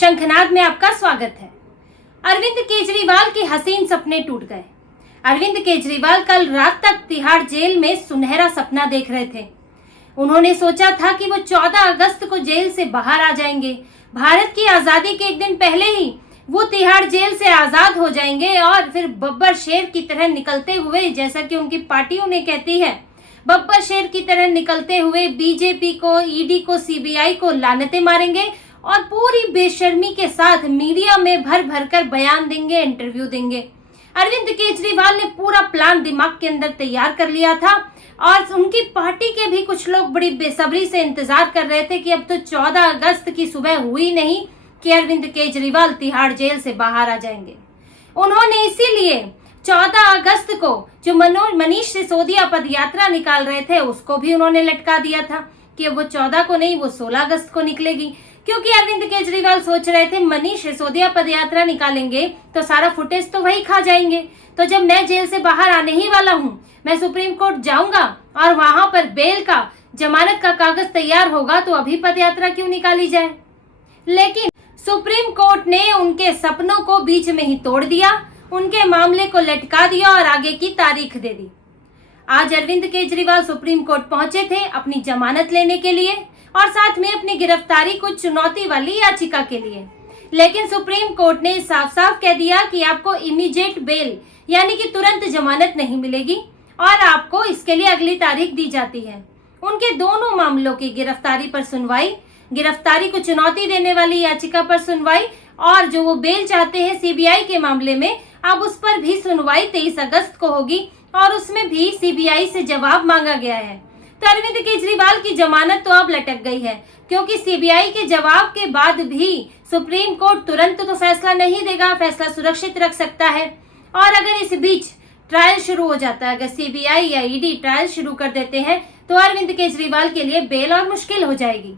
शंखनाद में आपका स्वागत है। अरविंद केजरीवाल के हसीन सपने टूट गए। अरविंद केजरीवाल कल रात तक तिहाड़ जेल में सुनहरा सपना देख रहे थे। उन्होंने सोचा था कि वो 14 अगस्त को जेल से बाहर आ जाएंगे। भारत की आजादी के एक दिन पहले ही वो तिहाड़ जेल से आजाद हो जाएंगे और फिर बब्बर शेर की तरह निकलते हुए, जैसा कि उनकी पार्टी उन्हें कहती है, बब्बर शेर की तरह निकलते हुए बीजेपी को, ईडी को, सीबीआई को लानतें मारेंगे और पूरी बेशर्मी के साथ मीडिया में भर भर कर बयान देंगे, इंटरव्यू देंगे। अरविंद केजरीवाल ने पूरा प्लान दिमाग के अंदर तैयार कर लिया था और उनकी पार्टी के भी कुछ लोग बड़ी बेसब्री से इंतजार कर रहे थे कि अब तो 14 अगस्त की सुबह हुई नहीं कि अरविंद केजरीवाल तिहाड़ जेल से बाहर आ जाएंगे। उन्होंने इसीलिए 14 अगस्त को जो मनीष सिसोदिया पदयात्रा निकाल रहे थे उसको भी उन्होंने लटका दिया था कि वो 14 को नहीं, वो 16 अगस्त को निकलेगी, क्योंकि अरविंद केजरीवाल सोच रहे थे मनीष सिसोदिया पदयात्रा निकालेंगे तो सारा फुटेज तो वही खा जाएंगे। तो जब मैं जेल से बाहर आने ही वाला हूँ, मैं सुप्रीम कोर्ट जाऊंगा और वहां पर बेल का, जमानत का कागज तैयार होगा तो अभी पदयात्रा क्यों निकाली जाए। लेकिन सुप्रीम कोर्ट ने उनके सपनों को बीच में ही तोड़ दिया, उनके मामले को लटका दिया और आगे की तारीख दे दी। आज अरविंद केजरीवाल सुप्रीम कोर्ट पहुंचे थे अपनी जमानत लेने के लिए और साथ में अपनी गिरफ्तारी को चुनौती वाली याचिका के लिए। लेकिन सुप्रीम कोर्ट ने साफ साफ कह दिया कि आपको इमीडिएट बेल यानी कि तुरंत जमानत नहीं मिलेगी और आपको इसके लिए अगली तारीख दी जाती है। उनके दोनों मामलों की गिरफ्तारी पर सुनवाई, गिरफ्तारी को चुनौती देने वाली याचिका पर सुनवाई और जो वो बेल चाहते हैं सीबीआई के मामले में, अब उस पर भी सुनवाई 23 अगस्त को होगी और उसमें भी सीबीआई से जवाब मांगा गया है। तो अरविंद केजरीवाल की जमानत तो अब लटक गई है, क्योंकि सीबीआई के जवाब के बाद भी सुप्रीम कोर्ट तुरंत तो फैसला नहीं देगा, फैसला सुरक्षित रख सकता है। और अगर इस बीच ट्रायल शुरू हो जाता है, अगर सीबीआई या ईडी ट्रायल शुरू कर देते हैं तो अरविंद केजरीवाल के लिए बेल और मुश्किल हो जाएगी।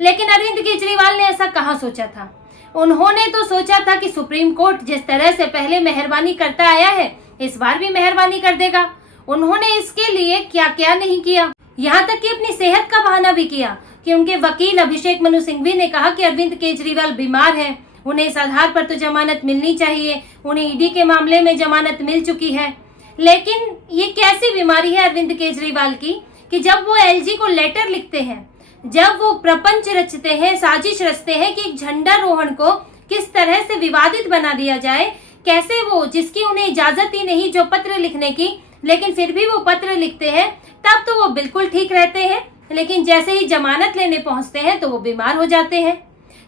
लेकिन अरविंद केजरीवाल ने ऐसा कहाँ सोचा था। उन्होंने तो सोचा था कि सुप्रीम कोर्ट जिस तरह से पहले मेहरबानी करता आया है, इस बार भी मेहरबानी कर देगा। उन्होंने इसके लिए क्या क्या नहीं किया, यहाँ तक कि अपनी सेहत का बहाना भी किया कि उनके वकील अभिषेक मनु सिंघवी ने कहा कि अरविंद केजरीवाल बीमार हैं, उन्हें इस आधार पर तो जमानत मिलनी चाहिए, उन्हें ईडी के मामले में जमानत मिल चुकी है। लेकिन ये कैसी बीमारी है अरविंद केजरीवाल की कि जब वो एलजी को लेटर लिखते हैं, जब वो प्रपंच रचते हैं, साजिश रचते हैं कि एक झंडारोहण को किस तरह से विवादित बना दिया जाए, कैसे वो, जिसकी उन्हें इजाजत ही नहीं जो पत्र लिखने की, लेकिन फिर भी वो पत्र लिखते हैं, तब तो वो बिल्कुल ठीक रहते हैं, लेकिन जैसे ही जमानत लेने पहुंचते हैं तो वो बीमार हो जाते हैं।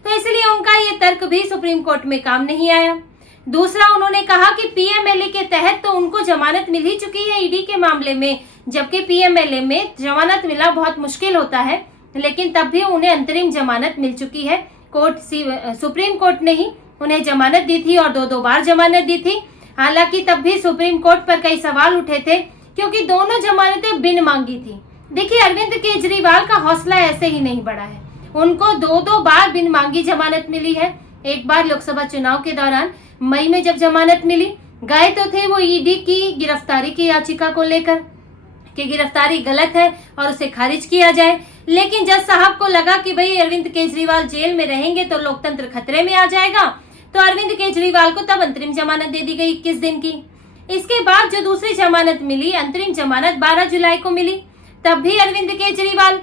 तो इसलिए उनका ये तर्क भी सुप्रीम कोर्ट में काम नहीं आया। दूसरा, उन्होंने कहा कि पीएमएलए के तहत तो उनको जमानत मिल ही चुकी है ईडी के मामले में, जबकि पीएमएलए में जमानत मिला बहुत मुश्किल होता है, लेकिन तब भी उन्हें अंतरिम जमानत मिल चुकी है। सुप्रीम कोर्ट ने ही उन्हें जमानत दी थी और दो बार जमानत दी थी। हालांकि तब भी सुप्रीम कोर्ट पर कई सवाल उठे थे क्योंकि दोनों जमानतें बिन मांगी थी। देखिए, अरविंद केजरीवाल का हौसला ऐसे ही नहीं बढ़ा है, उनको दो बार बिन मांगी जमानत मिली है। एक बार लोकसभा चुनाव के दौरान मई में जब जमानत मिली, गए तो थे वो ईडी की गिरफ्तारी की याचिका को लेकर कि गिरफ्तारी गलत है और उसे खारिज किया जाए। लेकिन जज साहब को लगा कि भाई अरविंद केजरीवाल जेल में रहेंगे तो लोकतंत्र खतरे में आ जाएगा, तो अरविंद केजरीवाल को तब अंतरिम जमानत दे दी गई 21 दिन की। इसके बाद जो दूसरी जमानत मिली, अंतरिम जमानत 12 जुलाई को मिली, तब भी अरविंद केजरीवाल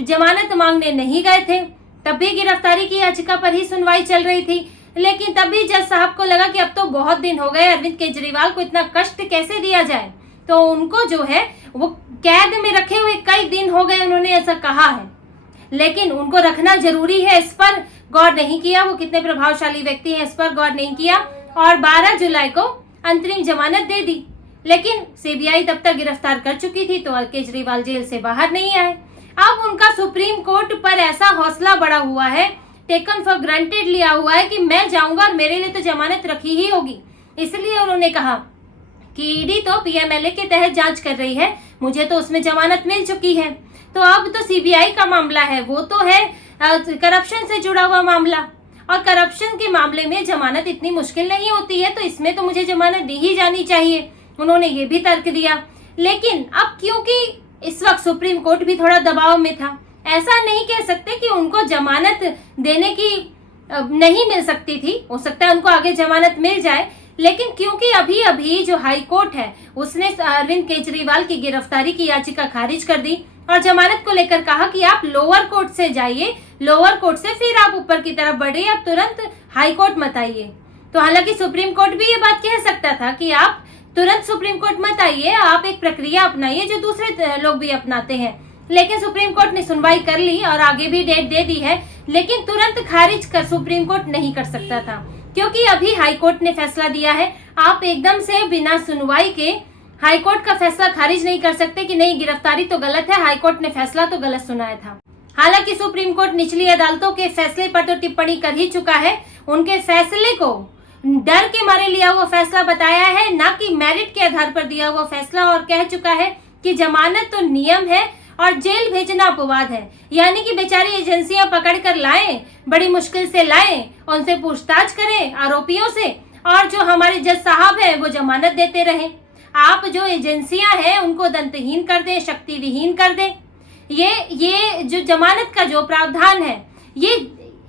जमानत मांगने नहीं गए थे, तब भी गिरफ्तारी की याचिका पर ही सुनवाई चल रही थी। लेकिन तब भी जज साहब को लगा कि अब तो बहुत दिन हो गए, अरविंद केजरीवाल को इतना कष्ट कैसे दिया जाए, तो उनको जो है वो कैद में रखे हुए कई दिन हो गए, उन्होंने ऐसा कहा है। लेकिन उनको रखना जरूरी है, इस पर गौर नहीं किया, वो कितने प्रभावशाली व्यक्ति हैं इस पर गौर नहीं किया और 12 जुलाई को अंतरिम जमानत दे दी। लेकिन सीबीआई तब तक गिरफ्तार कर चुकी थी, तो केजरीवाल जेल से बाहर नहीं आए। अब उनका सुप्रीम कोर्ट पर ऐसा हौसला बढ़ा हुआ है, टेकन फॉर ग्रांटेड लिया हुआ है कि मैं जाऊंगा और मेरे लिए तो जमानत रखी ही होगी। इसलिए उन्होंने कहा कि ईडी तो पीएमएलए के तहत जांच कर रही है, मुझे तो उसमें जमानत मिल चुकी है, तो अब तो सीबीआई का मामला है, वो तो है करप्शन से जुड़ा हुआ मामला, और करप्शन के मामले में जमानत इतनी मुश्किल नहीं होती है, तो इसमें तो मुझे जमानत दी ही जानी चाहिए। उन्होंने ये भी तर्क दिया। लेकिन अब क्योंकि इस वक्त सुप्रीम कोर्ट भी थोड़ा दबाव में था, ऐसा नहीं कह सकते कि उनको जमानत देने की नहीं मिल सकती थी। हो सकता है उनको आगे जमानत मिल जाए, लेकिन क्योंकि अभी अभी जो हाई कोर्ट है उसने अरविंद केजरीवाल की गिरफ्तारी की याचिका खारिज कर दी और जमानत को लेकर कहा कि आप लोअर कोर्ट से जाइए, लोअर कोर्ट से फिर आप ऊपर की तरफ बढ़िए, आप तुरंत हाई कोर्ट मत आइए। तो हालांकि सुप्रीम कोर्ट भी ये बात कह सकता था कि आप तुरंत सुप्रीम कोर्ट मत आइए, आप एक प्रक्रिया अपनाइए जो दूसरे लोग भी अपनाते हैं। लेकिन सुप्रीम कोर्ट ने सुनवाई कर ली और आगे भी डेट दे दी है, लेकिन तुरंत खारिज कर सुप्रीम कोर्ट नहीं कर सकता था, क्योंकि अभी हाई कोर्ट ने फैसला दिया है। आप एकदम से बिना सुनवाई के हाई कोर्ट का फैसला खारिज नहीं कर सकते कि नहीं गिरफ्तारी तो गलत है, हाई कोर्ट ने फैसला तो गलत सुनाया था। हालांकि सुप्रीम कोर्ट निचली अदालतों के फैसले पर तो टिप्पणी कर ही चुका है, उनके फैसले को डर के मारे लिया हुआ फैसला बताया है, ना कि मेरिट के आधार पर दिया हुआ फैसला, और कह चुका है कि जमानत तो नियम है और जेल भेजना अपवाद है। यानी कि बेचारी एजेंसियां पकड़ कर लाएं, बड़ी मुश्किल से लाएं, उनसे पूछताछ करें आरोपियों से, और जो हमारे जज साहब हैं वो जमानत देते रहें। आप जो एजेंसियां हैं उनको दंतहीन कर दें, शक्ति विहीन कर दें। ये जो जमानत का जो प्रावधान है ये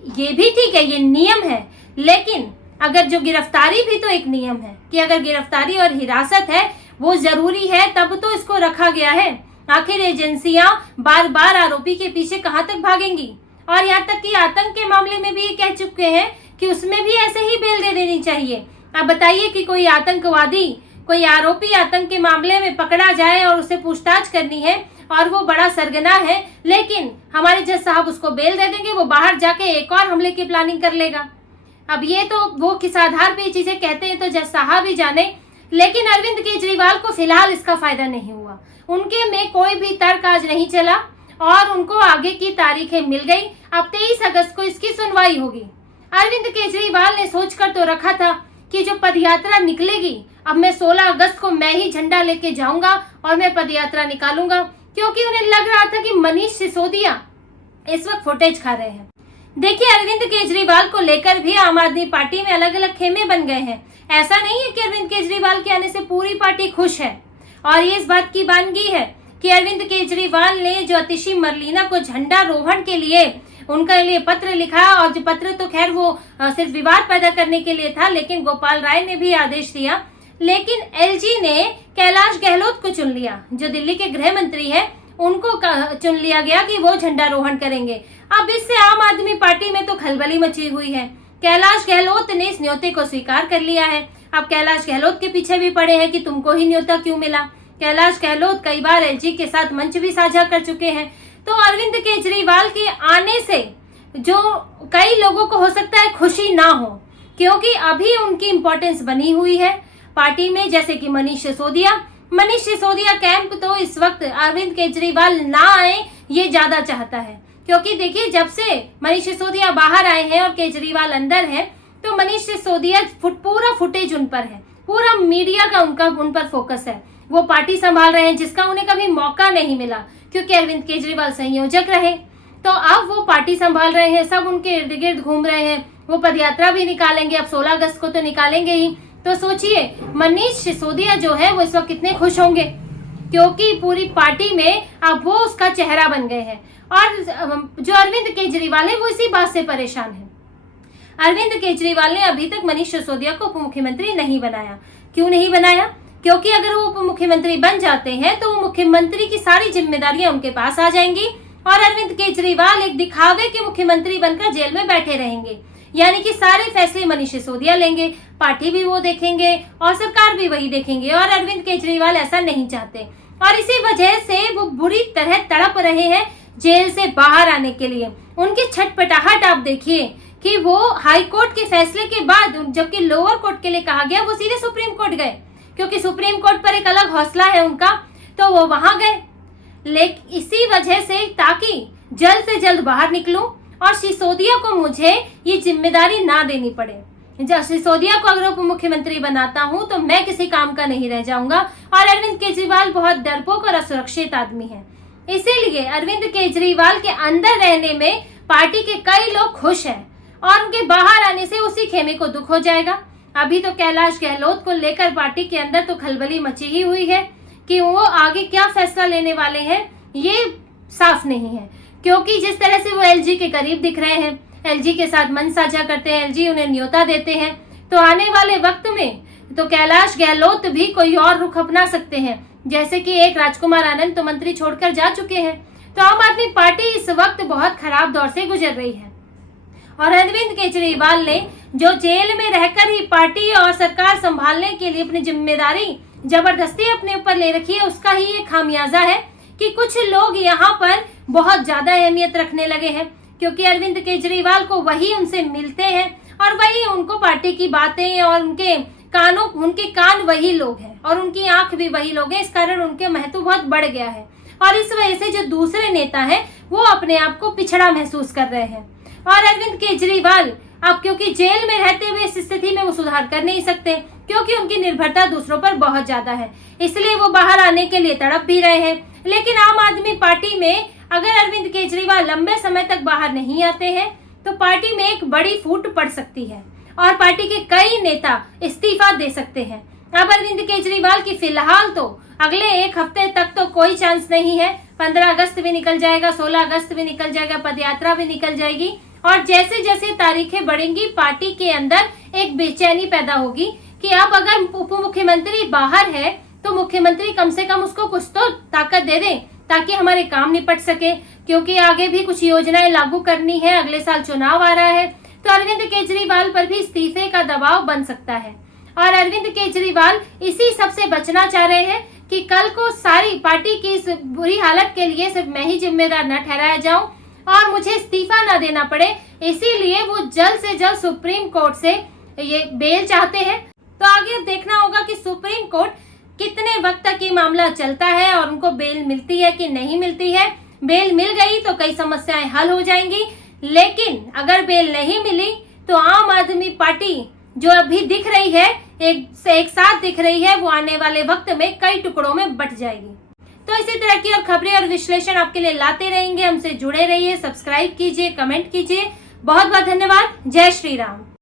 भी ठीक है, ये नियम है, लेकिन अगर जो गिरफ्तारी भी तो एक नियम है कि अगर गिरफ्तारी और हिरासत है वो जरूरी है, तब तो इसको रखा गया है। आखिर एजेंसियां बार बार आरोपी के पीछे कहां तक भागेंगी? और यहाँ तक कि आतंक के मामले में भी ये कह चुके हैं कि उसमें भी ऐसे ही बेल दे देनी चाहिए। अब बताइए कि कोई आतंकवादी, कोई आरोपी आतंक के मामले में पकड़ा जाए और उसे पूछताछ करनी है और वो बड़ा सरगना है, लेकिन हमारे जज साहब उसको बेल दे देंगे, वो बाहर जाके एक और हमले की प्लानिंग कर लेगा। अब ये तो वो किस आधार पे ये चीजें कहते हैं तो जज साहब ही जाने, लेकिन अरविंद केजरीवाल को फिलहाल इसका फायदा नहीं हुआ। उनके में कोई भी तर्क आज नहीं चला और उनको आगे की तारीखें मिल गई। अब 23 अगस्त को इसकी सुनवाई होगी। अरविंद केजरीवाल ने सोचकर तो रखा था कि जो पदयात्रा निकलेगी, अब मैं 16 अगस्त को मैं ही झंडा लेके जाऊंगा और मैं पदयात्रा निकालूंगा, क्योंकि उन्हें लग रहा था कि मनीष सिसोदिया इस वक्त फुटेज खा रहे हैं। देखिए, अरविंद केजरीवाल को लेकर भी आम आदमी पार्टी में अलग अलग खेमे बन गए हैं। ऐसा नहीं है कि अरविंद केजरीवाल के आने से पूरी पार्टी खुश है, और ये इस बात की बानगी है कि अरविंद केजरीवाल ने जो अतिशी मरलीना को झंडारोहण के लिए उनके लिए पत्र लिखा, और जो पत्र तो खैर वो सिर्फ विवाद पैदा करने के लिए था, लेकिन गोपाल राय ने भी आदेश दिया, लेकिन एलजी ने कैलाश गहलोत को चुन लिया, जो दिल्ली के गृह मंत्री है, उनको चुन लिया गया कि वो झंडारोहण करेंगे। अब इससे आम आदमी पार्टी में तो खलबली मची हुई है। कैलाश गहलोत ने इस न्योते को स्वीकार कर लिया है। अब कैलाश गहलोत के पीछे भी पड़े हैं कि तुमको ही न्योता क्यों मिला। कैलाश गहलोत कई बार एलजी के साथ मंच भी साझा कर चुके हैं। तो अरविंद केजरीवाल के आने से जो कई लोगों को हो सकता है खुशी ना हो, क्योंकि अभी उनकी इंपॉर्टेंस बनी हुई है पार्टी में, जैसे कि मनीष सिसोदिया कैंप तो इस वक्त अरविंद केजरीवाल ना आए ये ज्यादा चाहता है, क्योंकि देखिए जब से मनीष सिसोदिया बाहर आए हैं और केजरीवाल अंदर है, तो मनीष सिसोदिया पूरा फुटेज उन पर है, पूरा मीडिया का उन पर फोकस है। वो पार्टी संभाल रहे हैं जिसका उन्हें कभी मौका नहीं मिला, क्योंकि अरविंद केजरीवाल संयोजक रहे। तो अब वो पार्टी संभाल रहे हैं, सब उनके इर्द गिर्द घूम रहे हैं। वो पदयात्रा भी निकालेंगे, अब 16 अगस्त को तो निकालेंगे ही। तो सोचिए मनीष सिसोदिया जो है वो इस वक्त कितने खुश होंगे, क्योंकि पूरी पार्टी में अब वो उसका चेहरा बन गए हैं। और जो अरविंद केजरीवाल है वो इसी बात से परेशान है। अरविंद केजरीवाल ने अभी तक मनीष सिसोदिया को उप मुख्यमंत्री नहीं बनाया। क्यों नहीं बनाया? क्योंकि अगर वो उप मुख्यमंत्री बन जाते हैं तो मुख्यमंत्री की सारी जिम्मेदारियां उनके पास आ जाएंगी और अरविंद केजरीवाल एक दिखावे के मुख्यमंत्री बनकर जेल में बैठे रहेंगे। यानी कि सारे फैसले मनीष सिसोदिया लेंगे, पार्टी भी वो देखेंगे और सरकार भी वही देखेंगे, और अरविंद केजरीवाल ऐसा नहीं चाहते। और इसी वजह से वो बुरी तरह तड़प रहे हैं जेल से बाहर आने के लिए। उनकी छटपटाहट आप देखिए कि वो हाई कोर्ट के फैसले के बाद, जबकि लोअर कोर्ट के लिए कहा गया, वो सीधे सुप्रीम कोर्ट गए, क्योंकि सुप्रीम कोर्ट पर एक अलग हौसला है उनका, तो वो वहां गए। लेकिन इसी वजह से ताकि जल्द से जल्द बाहर निकलूं और सिसोदिया को मुझे ये जिम्मेदारी ना देनी पड़े। जब सिसोदिया को अगर उप मुख्यमंत्री बनाता हूं तो मैं किसी काम का नहीं रह जाऊंगा। और अरविंद केजरीवाल बहुत डरपोक और असुरक्षित आदमी है, इसीलिए अरविंद केजरीवाल के अंदर रहने में पार्टी के कई लोग खुश हैं और उनके बाहर आने से उसी खेमे को दुख हो जाएगा। अभी तो कैलाश गहलोत को लेकर पार्टी के अंदर तो खलबली मची ही हुई है कि वो आगे क्या फैसला लेने वाले हैं ये साफ नहीं है, क्योंकि जिस तरह से वो एलजी के करीब दिख रहे हैं, एलजी के साथ मंच साझा करते हैं, एलजी उन्हें न्योता देते हैं। तो आने वाले वक्त में तो कैलाश गहलोत भी कोई और रुख अपना सकते हैं, जैसे कि एक राजकुमार आनंद तो मंत्री छोड़कर जा चुके हैं। तो आम आदमी पार्टी इस वक्त बहुत खराब दौर से गुजर रही है और अरविंद केजरीवाल ने जो जेल में रहकर ही पार्टी और सरकार संभालने के लिए अपनी जिम्मेदारी जबरदस्ती अपने ऊपर ले रखी है, उसका ही ये खामियाजा है कि कुछ लोग यहाँ पर बहुत ज्यादा अहमियत रखने लगे हैं, क्योंकि अरविंद केजरीवाल को वही उनसे मिलते हैं और वही उनको पार्टी की बातें और उनके कान वही लोग हैं और उनकी आंख भी वही लोग हैं। इस कारण उनके महत्व बहुत बढ़ गया है और इस वजह से जो दूसरे नेता हैं वो अपने आप को पिछड़ा महसूस कर रहे हैं। और अरविंद केजरीवाल अब क्योंकि जेल में रहते हुए इस स्थिति में वो सुधार कर नहीं सकते, क्योंकि उनकी निर्भरता दूसरों पर बहुत ज्यादा है, इसलिए वो बाहर आने के लिए तड़प भी रहे हैं। लेकिन आम आदमी पार्टी में अगर अरविंद केजरीवाल लंबे समय तक बाहर नहीं आते हैं तो पार्टी में एक बड़ी फूट पड़ सकती है और पार्टी के कई नेता इस्तीफा दे सकते हैं। अब अरविंद केजरीवाल की फिलहाल तो अगले एक हफ्ते तक तो कोई चांस नहीं है। 15 अगस्त भी निकल जाएगा, 16 अगस्त भी निकल जाएगा, पदयात्रा भी निकल जाएगी और जैसे जैसे तारीखें बढ़ेंगी पार्टी के अंदर एक बेचैनी पैदा होगी कि अब अगर उप मुख्यमंत्री बाहर है तो मुख्यमंत्री कम से कम उसको कुछ तो ताकत दे दें ताकि हमारे काम निपट सके, क्योंकि आगे भी कुछ योजनाएं लागू करनी है, अगले साल चुनाव आ रहा है। तो अरविंद केजरीवाल पर भी इस्तीफे का दबाव बन सकता है और अरविंद केजरीवाल इसी सब से बचना चाह रहे हैं कि कल को सारी पार्टी की इस बुरी हालत के लिए सिर्फ मैं ही जिम्मेदार न ठहराया जाऊं और मुझे इस्तीफा न देना पड़े, इसीलिए वो जल्द से जल्द सुप्रीम कोर्ट से ये बेल चाहते हैं। तो आगे देखना होगा कि सुप्रीम कोर्ट कितने वक्त तक ये मामला चलता है और उनको बेल मिलती है कि नहीं मिलती है। बेल मिल गई तो कई समस्याएं हल हो जाएंगी, लेकिन अगर बेल नहीं मिली तो आम आदमी पार्टी जो अभी दिख रही है एक साथ दिख रही है, वो आने वाले वक्त में कई टुकड़ों में बट जाएगी। तो इसी तरह की और खबरें और विश्लेषण आपके लिए लाते रहेंगे। हमसे जुड़े रहिए, सब्सक्राइब कीजिए, कमेंट कीजिए। बहुत बहुत धन्यवाद। जय श्री राम।